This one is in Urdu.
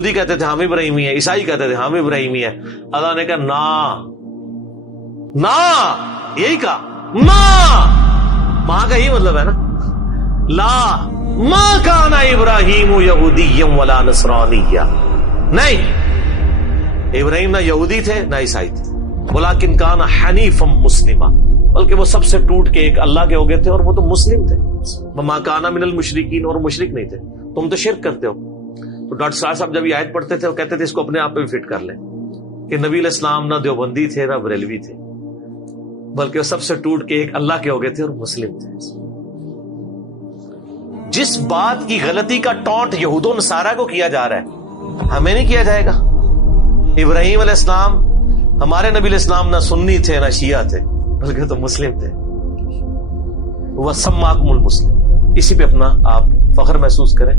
یہودی کہتے تھے ہم ابراہیمی ہے، عیسائی کہتے تھے ہم ابراہیمی ہے. اللہ نے کہا نا، یہی کہا ماں کا ہی مطلب ہے نا، لا ما کان ابراہیم یہودیا ولا نصرانیا، نہیں ابراہیم نہ یہودی تھے نہ عیسائی تھے، ولکن کان حنیفا مسلما، بلکہ وہ سب سے ٹوٹ کے ایک اللہ کے ہو گئے تھے اور وہ تو مسلم تھے. وما کان من المشرکین، اور مشرک نہیں تھے. تم تو شرک کرتے ہو. تو ڈاکٹر صاحب جب یہ آیت پڑھتے تھے وہ کہتے تھے اس کو اپنے آپ پہ بھی فٹ کر لیں کہ نبی علیہ السلام نہ دیوبندی تھے نہ بریلوی تھے، بلکہ وہ سب سے ٹوٹ کے ایک اللہ کے ہو گئے تھے اور مسلم تھے. جس بات کی غلطی کا ٹونٹ یہود و نصارہ کو کیا جا رہا ہے ہمیں نہیں کیا جائے گا. ابراہیم علیہ السلام ہمارے نبی علیہ السلام نہ سنی تھے نہ شیعہ تھے، بلکہ تو مسلم تھے. وَسَمَّاكُمُ الْمُسْلِمِينَ، اسی پہ اپنا آپ فخر محسوس کریں.